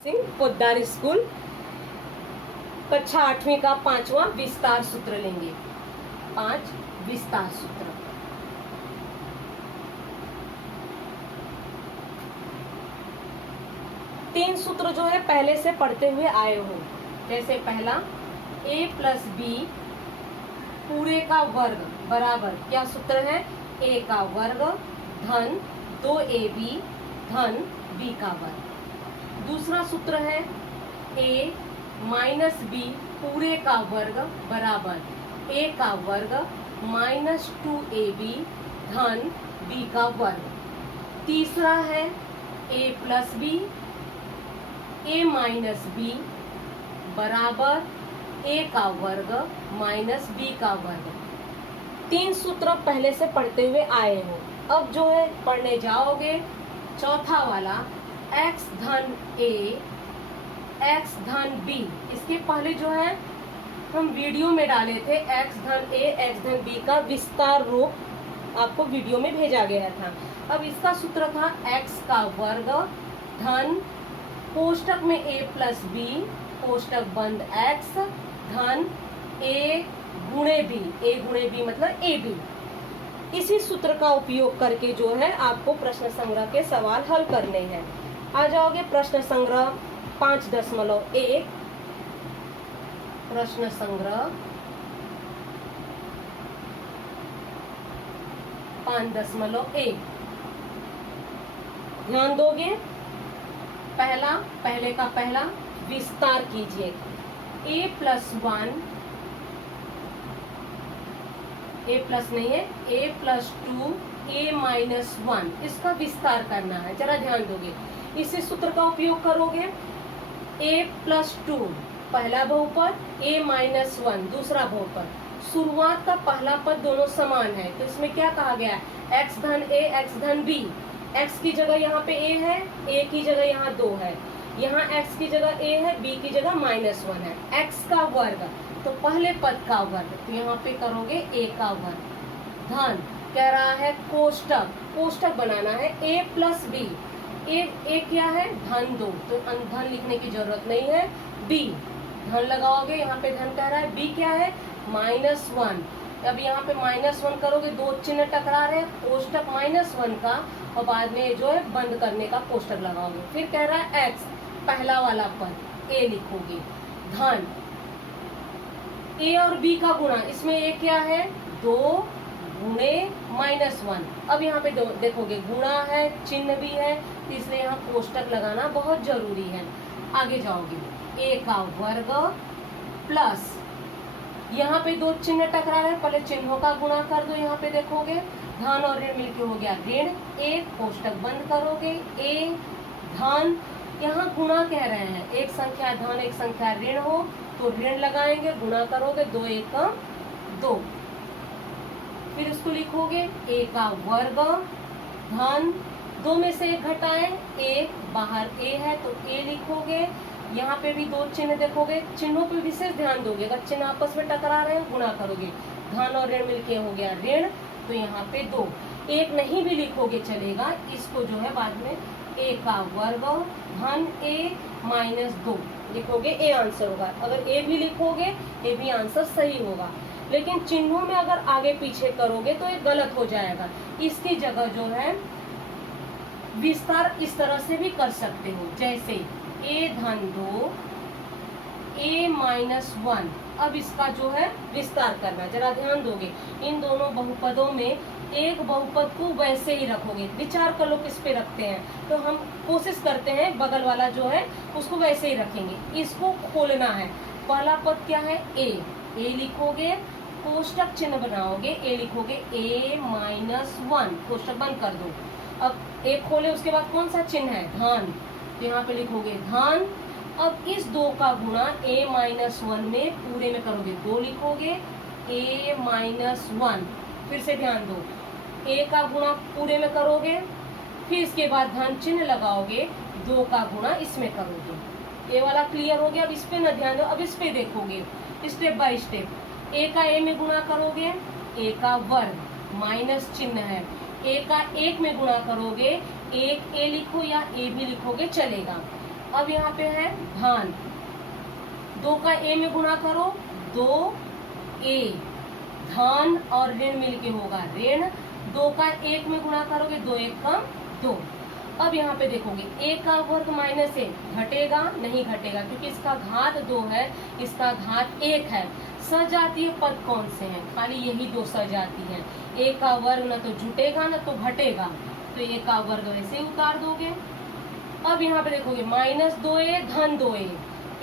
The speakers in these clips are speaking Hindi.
सिंह पोद्दार स्कूल कक्षा 8वीं का 5वां विस्तार सूत्र लेंगे। 5 विस्तार सूत्र। तीन सूत्र जो है पहले से पढ़ते हुए आए हो, जैसे पहला a प्लस बी पूरे का वर्ग बराबर क्या सूत्र है, a का वर्ग धन 2ab धन b का वर्ग। दूसरा सूत्र है a माइनस बी पूरे का वर्ग बराबर a का वर्ग माइनस 2ab धन b का वर्ग। तीसरा है a plus B a minus B बराबर a का वर्ग माइनस b का वर्ग। तीन सूत्र पहले से पढ़ते हुए आए हो। अब जो है पढ़ने जाओगे चौथा वाला x धन a x धन b। इसके पहले जो है हम वीडियो में डाले थे x धन a x धन b का विस्तार रूप आपको वीडियो में भेजा गया था। अब इसका सूत्र था x का वर्ग धन कोष्टक में a प्लस b कोष्टक बंद x धन a गुणे b, a गुणे b मतलब ab। इसी सूत्र का उपयोग करके जो है आपको प्रश्न संग्रह के सवाल हल करने हैं। आ जाओगे प्रश्न संग्रह 5.1। प्रश्न संग्रह 5.1 ध्यान दोगे। पहले का पहला विस्तार कीजिए। a प्लस 1 a प्लस नहीं है a प्लस 2 a माइनस 1 इसका विस्तार करना है, जरा ध्यान दोगे। इसी सूत्र का उपयोग करोगे। a प्लस 2 पहला बहुपद a माइनस 1 दूसरा बहुपद। शुरुआत का पहला पद दोनों समान है तो इसमें क्या कहा गया है, x धन a x धन b। x की जगह यहाँ पे a है, a की जगह यहाँ 2 है, यहाँ x की जगह a है, b की जगह माइनस 1 है। x का वर्ग तो पहले पद का वर्ग तो यहाँ पे करोगे a का वर्ग धन कह रहा है कोष्टक बनाना है a प्लस बी। a क्या है धन 2 तो धन लिखने की जरूरत नहीं है, b धन लगाओगे। यहाँ पे धन कह रहा है, b क्या है माइनस 1। अब यहाँ पे माइनस 1 करोगे, दो चिन्ह टकरा रहे हैं, कोष्टक माइनस 1 का और बाद में जो है बंद करने का कोष्टक लगाओगे। फिर कह रहा है x पहला वाला पद a लिखोगे धन a और b का गुणा, इसमें a क्या है 2 गुणे माइनस 1। अब यहाँ पे देखोगे गुणा है चिन्ह भी है तो इसलिए यहाँ कोष्टक लगाना बहुत जरूरी है। आगे जाओगे a का वर्ग प्लस यहाँ पे दो चिन्ह टकरा रहे हैं, पहले चिन्हों का गुणा कर दो। यहाँ पे देखोगे धन और ऋण मिलके हो गया ऋण, एक कोष्टक बंद करोगे a धन, यहाँ गुणा कह रहे हैं, एक संख्या धन एक संख्या ऋण हो तो ऋण लगाएंगे, गुणा करोगे 2 1 2। फिर इसको लिखोगे a का वर्ग धन 2 में से 1 घटाएं, 1 बाहर a है तो a लिखोगे। यहाँ पे भी दो चिन्ह देखोगे, चिन्हों पे विशेष ध्यान दोगे, अगर चिन्ह आपस में टकरा रहे हैं गुणा करोगे, धन और ऋण मिलके हो गया ऋण तो यहाँ पे 2। 1 नहीं भी लिखोगे चलेगा, इसको जो है बाद में a का वर्ग धन a माइनस 2 लिखोगे, a आंसर होगा। अगर a भी लिखोगे a भी आंसर सही होगा, लेकिन चिन्हों में अगर आगे पीछे करोगे तो ये गलत हो जाएगा। इसकी जगह जो है विस्तार इस तरह से भी कर सकते हो, जैसे a धन 2 a माइनस 1। अब इसका जो है विस्तार करना, जरा ध्यान दोगे। इन दोनों बहुपदों में एक बहुपद को वैसे ही रखोगे, विचार कर लो किस पे रखते हैं, तो हम कोशिश करते हैं बगल वाला जो है उसको वैसे ही रखेंगे। इसको खोलना है, पहला पद क्या है a लिखोगे, कोष्टक चिन्ह बनाओगे, a लिखोगे a माइनस 1 कोष्टक बंद कर दो। अब a खोले उसके बाद कौन सा चिन्ह है धन, तो यहाँ पे लिखोगे धन। अब इस 2 का गुणा a माइनस 1 में पूरे में करोगे, 2 लिखोगे a माइनस 1। फिर से ध्यान दो, a का गुणा पूरे में करोगे, फिर इसके बाद धन चिन्ह लगाओगे, 2 का गुणा इसमें करोगे। ये वाला क्लियर हो गया। अब इस पे न ध्यान दो, अब इस पे देखोगे स्टेप बाय स्टेप। a का a में गुणा करोगे, a का वर्ग माइनस चिन्ह है, a का 1 में गुणा करोगे, एक ए लिखो या ए भी लिखोगे चलेगा। अब यहाँ पे है धन, 2 का a में गुणा करो 2a, धन और ऋण मिलके होगा ऋण, 2 का 1 में गुणा करोगे 2 1 का 2। अब यहाँ पे देखोगे a का वर्ग माइनस a घटेगा, नहीं घटेगा क्योंकि इसका घात 2 है, इसका घात 1 है। सजातीय पद कौन से हैं? खाली यही 2 सजाती हैं। a का वर्ग न तो जुटेगा न तो घटेगा, तो a का वर्ग वैसे ही उतार दोगे। अब यहाँ पे देखोगे माइनस 2a धन 2a,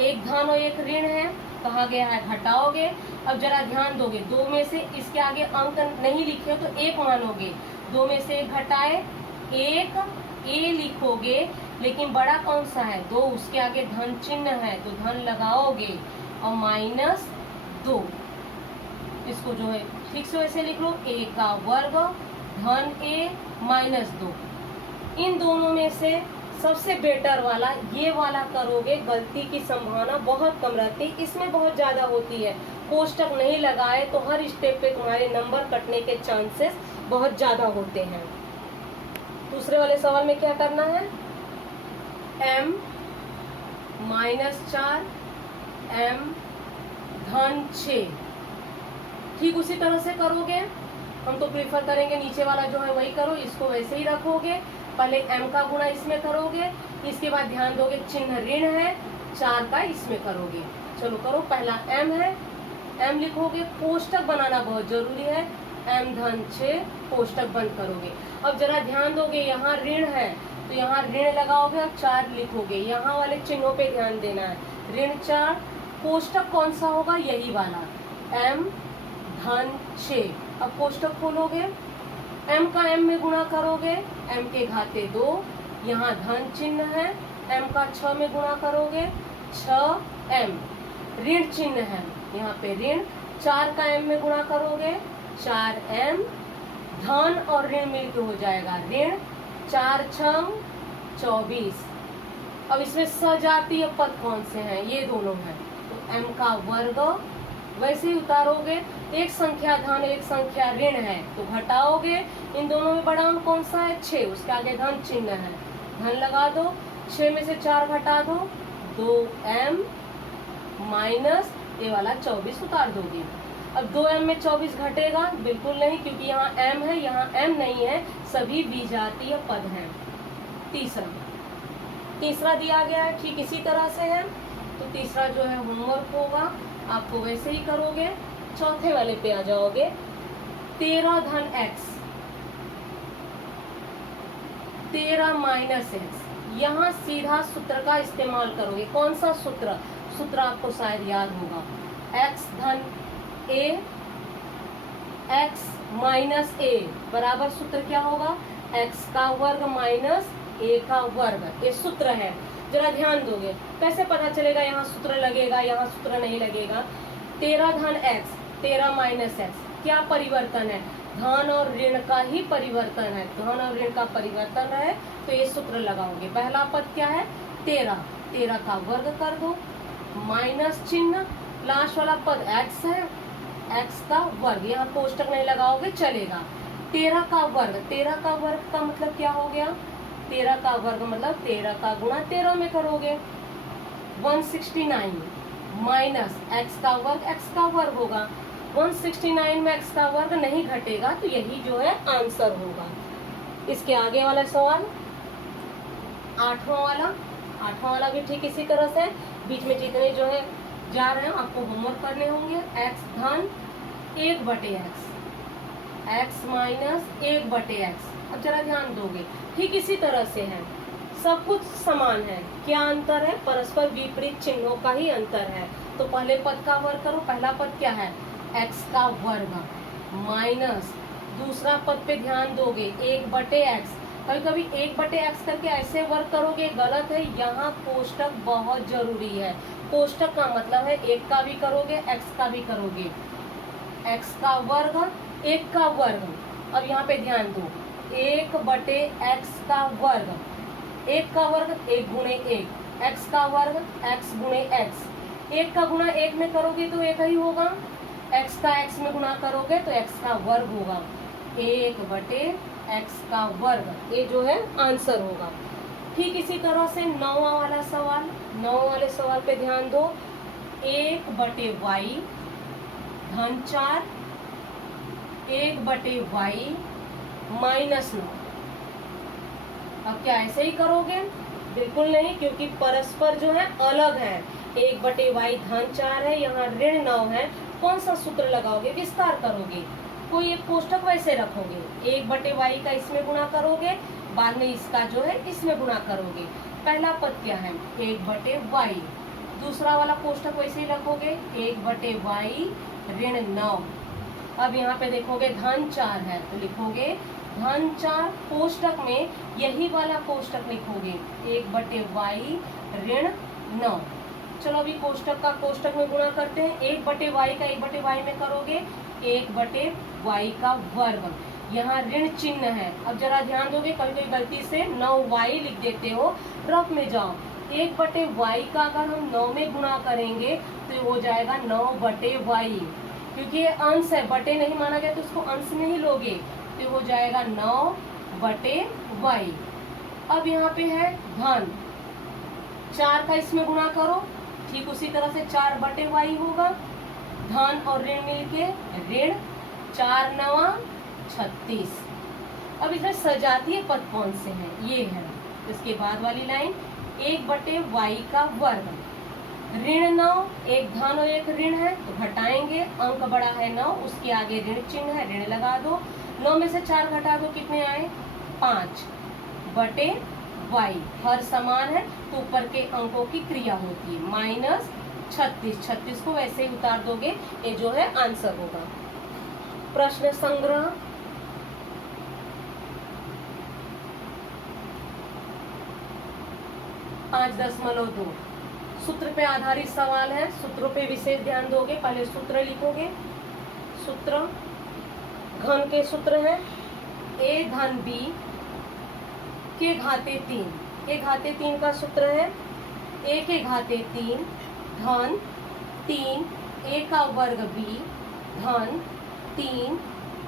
एक धन और एक ऋण है, कहा गया है घटाओगे। अब जरा ध्यान दोगे, 2 में से इसके आगे अंक नहीं लिखे तो 1 मानोगे, 2 में से 1 घटाए 1 a लिखोगे, लेकिन बड़ा कौन सा है 2, उसके आगे धन चिन्ह है तो धन लगाओगे और माइनस 2, इसको जो है ठीक से वैसे लिख लो, a का वर्ग धन a माइनस 2। इन दोनों में से सबसे बेटर वाला ये वाला करोगे, गलती की संभावना बहुत कम रहती है, इसमें बहुत ज्यादा होती है। कोष्टक नहीं लगाए तो हर स्टेप पे तुम्हारे नंबर कटने के चांसेस बहुत ज्यादा होते हैं। दूसरे वाले सवाल में क्या करना है, m माइनस 4 m धन 6, ठीक उसी तरह से करोगे। हम तो प्रीफर करेंगे नीचे वाला जो है वही करो, इसको वैसे ही रखोगे। पहले m का गुणा इसमें करोगे, इसके बाद ध्यान दोगे चिन्ह ऋण है, 4 का इसमें करोगे। चलो करो, पहला m है, m लिखोगे, कोष्टक बनाना बहुत जरूरी है, m धन 6 कोष्टक बंद करोगे। अब जरा ध्यान दोगे यहाँ ऋण है तो यहाँ ऋण लगाओगे और 4 लिखोगे, यहाँ वाले चिन्हों पे ध्यान देना है, ऋण 4, कोष्टक कौन सा होगा, यही वाला m धन 6। अब कोष्टक खोलोगे, m का m में गुणा करोगे, m के घाते 2, यहाँ धन चिन्ह है, m का 6 में गुणा करोगे 6m, ऋण चिन्ह है यहाँ पे ऋण, 4 का m में गुणा करोगे 4m, धन और ऋण मिलकर हो जाएगा ऋण, 4 छंग 24। अब इसमें सजातीय पद कौन से हैं, ये दोनों हैं, तो m का वर्ग वैसे ही उतारोगे, एक संख्या धन एक संख्या ऋण है तो घटाओगे, इन दोनों में बड़ा अंक कौन सा है 6, उसके आगे धन चिन्ह है, धन लगा दो, 6 में से 4 घटा दो 2m माइनस ये वाला 24 उतार दोगे। अब 2m में 24 घटेगा बिल्कुल नहीं, क्योंकि यहाँ m है यहाँ m नहीं है, सभी विजातीय पद हैं। तीसरा दिया गया है, ठीक इसी तरह से है, तो तीसरा जो है होमवर्क होगा, आपको वैसे ही करोगे। चौथे वाले पे आ जाओगे, 13 धन x 13 माइनस x, यहाँ सीधा सूत्र का इस्तेमाल करोगे। कौन सा सूत्र, सूत्र आपको शायद याद होगा, x धन a x माइनस a बराबर सूत्र क्या होगा, x का वर्ग माइनस a का वर्ग, ये सूत्र है। जरा ध्यान दोगे, कैसे पता चलेगा यहाँ सूत्र लगेगा यहाँ सूत्र नहीं लगेगा। 13 धन x 13 माइनस x, क्या परिवर्तन है, धन और ऋण का ही परिवर्तन है, धन और ऋण का परिवर्तन है तो ये सूत्र लगाओगे। पहला पद क्या है 13, 13 का वर्ग कर दो, माइनस चिन्ह, लास्ट वाला पद x है, x का वर्ग, यहाँ कोष्टक नहीं लगाओगे चलेगा। 13 का वर्ग, 13 का वर्ग का मतलब क्या हो गया, 13 का वर्ग मतलब 13 का गुणा 13 में करोगे, 169 माइनस x का वर्ग होगा, 169 में x का वर्ग नहीं घटेगा तो यही जो है आंसर होगा। इसके आगे वाला सवाल आठवां वाला भी ठीक इसी तरह से, बीच में जितने जो है जा रहे हैं आपको होमवर्क करने होंगे। x धन 1/x, x माइनस 1/x। अब जरा ध्यान दोगे, ठीक इसी तरह से है, सब कुछ समान है, क्या अंतर है, परस्पर विपरीत चिन्हों का ही अंतर है। तो पहले पद का वर्ग करो, पहला पद क्या है x का वर्ग माइनस, दूसरा पद पे ध्यान दोगे 1/x, कभी कभी 1/x करके ऐसे वर्ग करोगे गलत है, यहाँ कोष्टक बहुत जरूरी है। कोष्टक का मतलब है एक का भी करोगे x का भी करोगे, x का वर्ग 1 का वर्ग। अब यहाँ पे ध्यान दो, 1/x का वर्ग, 1 का वर्ग 1 गुणे 1, x का वर्ग x गुणे x, 1 का गुणा 1 में करोगे तो 1 ही होगा, x का x में गुणा करोगे तो x का वर्ग होगा, 1/x का वर्ग, ये जो है आंसर होगा। ठीक इसी तरह से 9वां वाला सवाल, 9 वाले सवाल पे ध्यान दो। 1/y धन 4, 1/y -9। अब क्या ऐसे ही करोगे? बिल्कुल नहीं, क्योंकि परस्पर जो है अलग है। 1/y धन 4 है, यहाँ ऋण 9 है। कौन सा सूत्र लगाओगे? विस्तार करोगे। कोई एक कोष्टक वैसे रखोगे, 1/y का इसमें गुणा करोगे, बाद में इसका जो है इसमें गुणा करोगे। पहला पद क्या है? 1/y। दूसरा वाला कोष्टक वैसे ही रखोगे, 1/y ऋण 9। अब यहाँ पे देखोगे धन 4 है तो लिखोगे धन 4, कोष्टक में यही वाला कोष्टक लिखोगे 1/y ऋण 9। चलो अभी कोष्टक का कोष्टक में गुणा करते हैं। 1/y का 1/y में करोगे 1/y का वर्ग। यहाँ ऋण चिन्ह है। अब जरा ध्यान दोगे, कभी कभी गलती से 9y लिख देते हो, रफ में जाओ। 1/y का अगर हम 9 में गुणा करेंगे तो हो जाएगा 9/y, क्योंकि ये अंश है, बटे नहीं माना गया तो उसको अंश में ही लोगे, तो हो जाएगा 9/y। अब यहाँ पे है धन 4 का इसमें गुणा करो, ठीक उसी तरह से 4/y होगा। धन और ऋण मिलके ऋण 4 9 36। अब इसमें सजातीय पद कौन से हैं? ये है। इसके बाद वाली लाइन 1/y का वर्ग ऋण 9, एक धन और एक ऋण है तो घटाएंगे, अंक बड़ा है 9, उसके आगे ऋण चिन्ह है, ऋण लगा दो। 9 में से 4 घटा दो, कितने आए? 5/y। हर समान है तो ऊपर के अंकों की क्रिया होती है। -36 को वैसे ही उतार दोगे, ये जो है आंसर होगा। प्रश्न संग्रह। पाँच 5.2 सूत्र पे आधारित सवाल है। सूत्रों पे विशेष ध्यान दोगे। पहले सूत्र लिखोगे। सूत्र घन के सूत्र है a धन b के घाते 3। के घाते 3 का सूत्र है a के घाते 3 धन 3 a का वर्ग b धन 3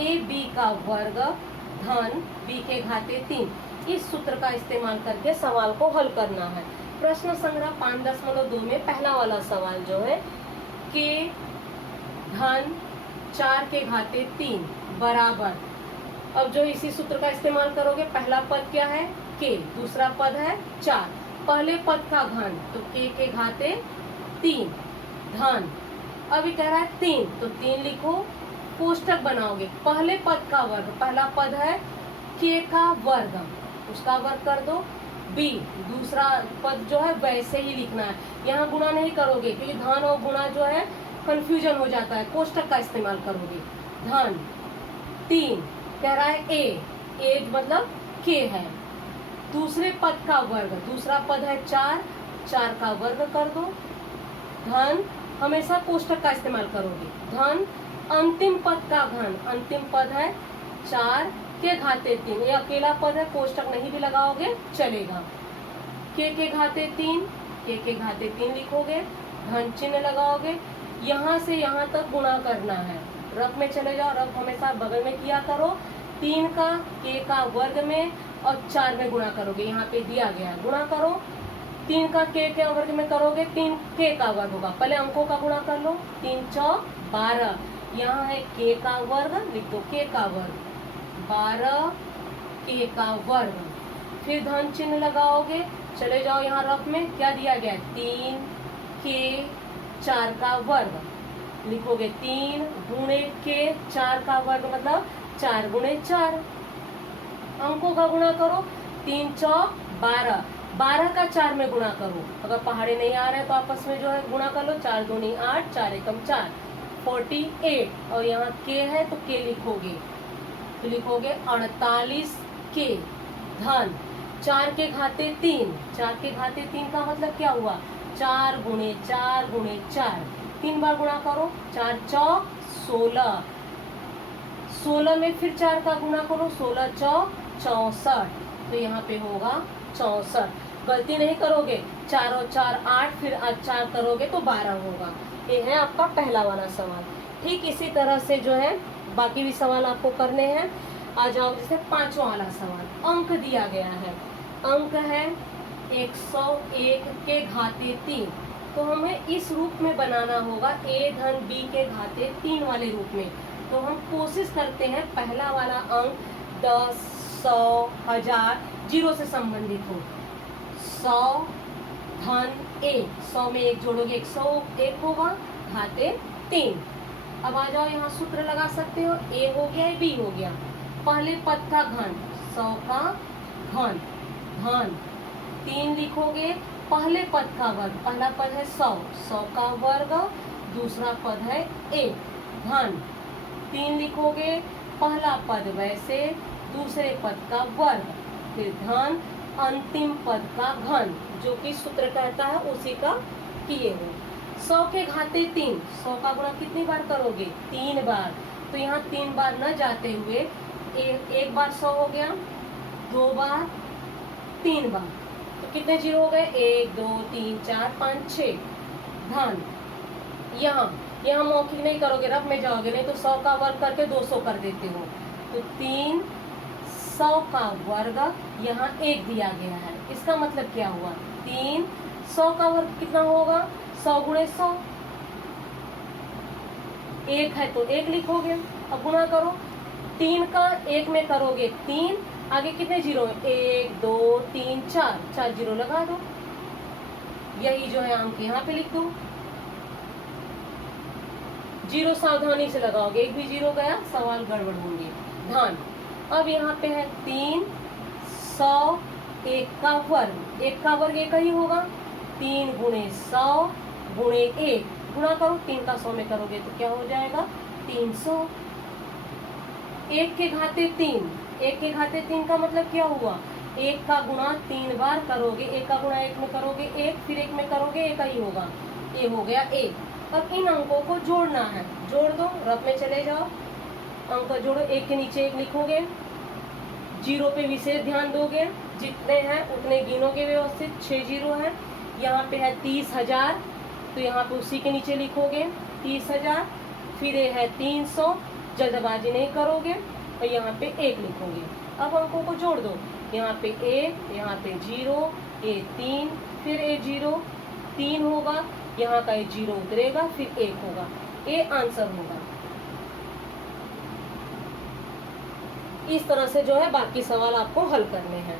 ab का वर्ग धन b के घाते 3। इस सूत्र का इस्तेमाल करके सवाल को हल करना है। प्रश्न संग्रह 5.2 में पहला वाला सवाल जो है के धन 4 के घाते 3 बराबर। अब जो इसी सूत्र का इस्तेमाल करोगे, पहला पद क्या है? के, दूसरा पद है 4। पहले पद का घन तो के घाते 3 धन, अभी कह रहा है 3 तो 3 लिखो, कोष्टक बनाओगे। पहले पद का वर्ग, पहला पद है के का वर्ग, उसका वर्ग कर दो। b, दूसरा पद जो है वैसे ही लिखना है, यहाँ गुणा नहीं करोगे क्योंकि धन और गुणा जो है कंफ्यूजन हो जाता है, कोष्टक का इस्तेमाल करोगे। धन 3 कह रहा है a मतलब k है। दूसरे पद का वर्ग, दूसरा पद है 4 का वर्ग कर दो। धन, हमेशा कोष्टक का इस्तेमाल करोगे। धन अंतिम पद का घन, अंतिम पद है 4 के घाते 3, ये अकेला पद है, कोष्टक नहीं भी लगाओगे चलेगा। के घाते 3, के घाते 3 लिखोगे, धन चिन्ह लगाओगे। यहाँ से यहाँ तक गुणा करना है, रफ में चले जाओ, रफ हमेशा बगल में किया करो। 3 का के का वर्ग में और 4 में गुणा करोगे, यहाँ पे दिया गया गुणा करो। 3 का के वर्ग में करोगे, 3 के का वर्ग होगा, पहले अंकों का गुणा कर लो। 3 चौक 12, यहाँ है के का वर्ग, लिख दो के का वर्ग 12 के का वर्ग। फिर धन चिन्ह लगाओगे, चले जाओ यहाँ रफ में, क्या दिया गया? 3 के 4 का वर्ग लिखोगे। 3 गुणे के 4 का वर्ग मतलब 4 गुणे 4, अंकों का गुणा करो। 3 चौक 12, 12 का 4 में गुणा करो। अगर पहाड़े नहीं आ रहे तो आपस में जो है गुणा कर लो। 4 दूनी 8, 4 एकम 4, 48। और यहाँ के है तो के लिखोगे, तो लिखोगे 48 के। धन 4 के घाते 3, 4 के घाते 3 का मतलब क्या हुआ? 4 गुणे 4 गुणे 4, 3 बार गुणा करो। 4 चौक 16, 16 में फिर 4 का गुणा करो, 16 चौक 64, तो यहाँ पे होगा 64। गलती नहीं करोगे, 4 और 4 8, फिर 4 करोगे तो 12 होगा। ये है आपका पहला वाला सवाल। ठीक इसी तरह से जो है बाकी भी सवाल आपको करने हैं। आ जाओ जैसे 5वां वाला सवाल, अंक दिया गया है। अंक है 101 के घाते 3। तो हमें इस रूप में बनाना होगा, a धन b के घाते 3 वाले रूप में। तो हम कोशिश करते हैं पहला वाला अंक 10, 100, 1000 जीरो से संबंधित हो। 100 धन 1, 100 में 1 जोड़ोगे 101 होगा, घाते 3। अब आ जाओ, यहाँ सूत्र लगा सकते हो, a हो गया b हो गया। पहले पद का घन 100 का घन, धन 3 लिखोगे, पहले पद का वर्ग, पहला पद है 100, 100 का वर्ग, दूसरा पद है 1, धन 3 लिखोगे, पहला पद वैसे, दूसरे पद का वर्ग, फिर धन अंतिम पद का घन, जो कि सूत्र कहता है उसी का किए हो। 100 के घाते 3, 100 का गुणा कितनी बार करोगे? 3 बार। तो यहाँ 3 बार न जाते हुए एक बार 100 हो गया, 2 बार, 3 बार, तो कितने जीरो हो गए? 1, 2, 3, 4, 5, 6। धन यहाँ मौखिक नहीं करोगे, रफ में जाओगे, नहीं तो 100 का वर्ग करके 200 कर देते हो। तो 3 100 का वर्ग, यहाँ 1 दिया गया है, इसका मतलब क्या हुआ? 3 100 का वर्ग कितना होगा? 100 गुणे 100, 1 है तो 1 लिखोगे। अब गुणा करो, 3 का 1 में करोगे 3, आगे कितने जीरो है? 1, 2, 3, 4 जीरो लगा दो। यही जो है अंक यहाँ पे लिख दो। जीरो सावधानी से लगाओगे, एक भी जीरो गया सवाल गड़बड़ होंगे। ध्यान, अब यहाँ पे है 3 100, 1 का वर्ग, 1 का वर्ग 1 ही होगा। 3 गुणे 100 गुणे 1, गुणा करो, 3 का 100 में करोगे तो क्या हो जाएगा? 300। 1 के घाते 3, 1 के घाते 3 का मतलब क्या हुआ? 1 का गुणा 3 बार करोगे, 1 का गुणा 1 में करोगे 1, फिर 1 में करोगे 1 ही होगा, ये हो गया 1। अब इन अंकों को जोड़ना है, जोड़ दो, रफ में चले जाओ, अंक जोड़ो, 1 के नीचे 1 लिखोगे, जीरो पे विशेष ध्यान दोगे, जितने हैं उतने गिनोगे व्यवस्थित, 6 जीरो है। यहाँ पे है 30,000, तो यहाँ पे उसी के नीचे लिखोगे 30,000, फिर ये है 300, जल्दबाजी नहीं करोगे, और यहाँ पे 1 लिखोगे। अब अंकों को जोड़ दो, यहाँ पे 1, यहाँ पे 0, ये 3, फिर ये 0, 3 होगा, यहाँ का ये 0 उतरेगा, फिर 1 होगा, ये आंसर होगा। इस तरह से जो है बाकी सवाल आपको हल करने हैं।